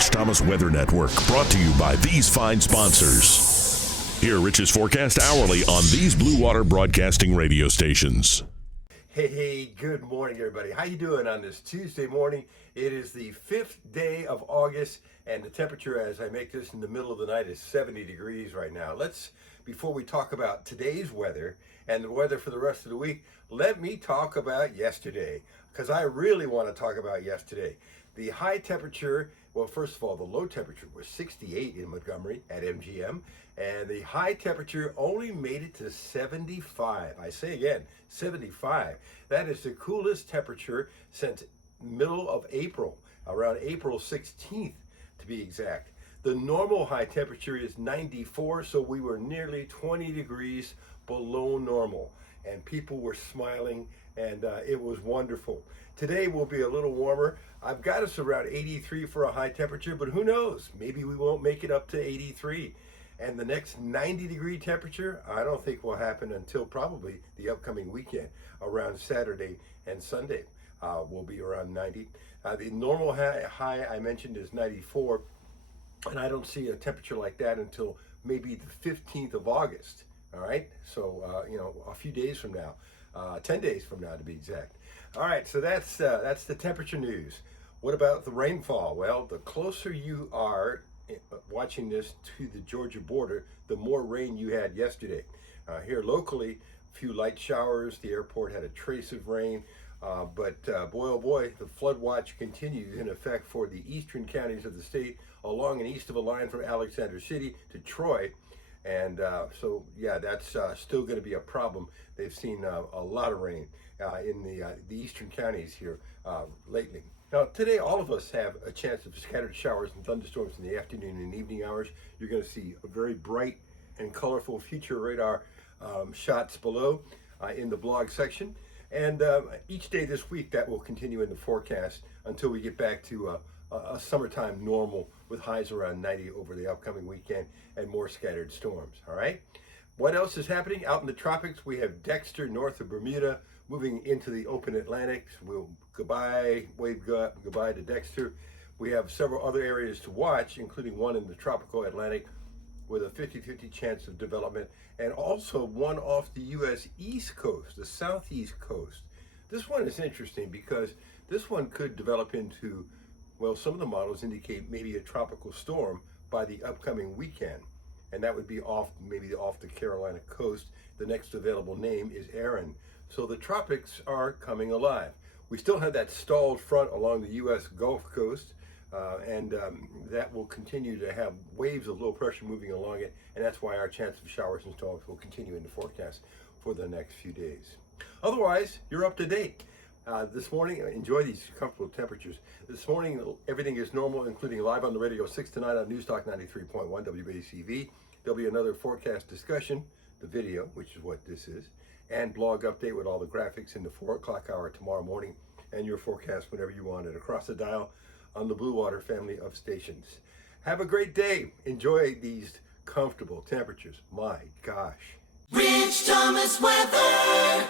Rich Thomas Weather Network, brought to you by these fine sponsors. Hear Rich's forecast hourly on these Blue Water Broadcasting radio stations. Hey, good morning, everybody. How you doing on this Tuesday morning? It is the 5th day of August, and the temperature as I make this in the middle of the night is 70 degrees right now. Before we talk about today's weather and the weather for the rest of the week, let me talk about yesterday, because I really want to talk about yesterday. The high temperature, well, first of all, the low temperature was 68 in Montgomery at MGM, and the high temperature only made it to 75. I say again, 75. That is the coolest temperature since middle of April, around April 16th to be exact. The normal high temperature is 94, so we were nearly 20 degrees below normal, and people were smiling, and it was wonderful. Today will be a little warmer. I've got us around 83 for a high temperature, but who knows? Maybe we won't make it up to 83. And the next 90 degree temperature, I don't think will happen until probably the upcoming weekend. Around Saturday and Sunday will be around 90. The normal high I mentioned is 94. And I don't see a temperature like that until maybe the 15th of August. All right, so a few days from now, 10 days from now to be exact. All right, so that's the temperature news. What about the rainfall? Well, the closer you are watching this to the Georgia border, the more rain you had yesterday. Here locally, a few light showers. The airport had a trace of rain. But boy, oh boy, the flood watch continues in effect for the eastern counties of the state along and east of a line from Alexander City to Troy. And so, yeah, that's still going to be a problem. They've seen a lot of rain in the eastern counties here lately. Now, today, all of us have a chance of scattered showers and thunderstorms in the afternoon and evening hours. You're going to see a very bright and colorful future radar shots below in the blog section. And each day this week, that will continue in the forecast until we get back to a summertime normal with highs around 90 over the upcoming weekend and more scattered storms, all right? What else is happening? Out in the tropics, we have Dexter north of Bermuda moving into the open Atlantic. We'll wave goodbye to Dexter. We have several other areas to watch, including one in the tropical Atlantic with a 50-50 chance of development, and also one off the U.S. East Coast, the southeast coast. This one is interesting because this one could develop into, well, some of the models indicate maybe a tropical storm by the upcoming weekend, and that would be maybe off the Carolina coast. The next available name is Aaron. So the tropics are coming alive. We still have that stalled front along the U.S. Gulf Coast, and that will continue to have waves of low pressure moving along it, and that's why our chance of showers and storms will continue in the forecast for the next few days. Otherwise, you're up to date. This morning, enjoy these comfortable temperatures. This morning, everything is normal, including live on the radio 6 to 9 on News Talk 93.1 WACV. There'll be another forecast discussion, the video, which is what this is, and blog update with all the graphics in the 4 o'clock hour tomorrow morning, and your forecast whenever you want it across the dial on the Blue Water family of stations. Have a great day. Enjoy these comfortable temperatures. My gosh. Rich Thomas Weather.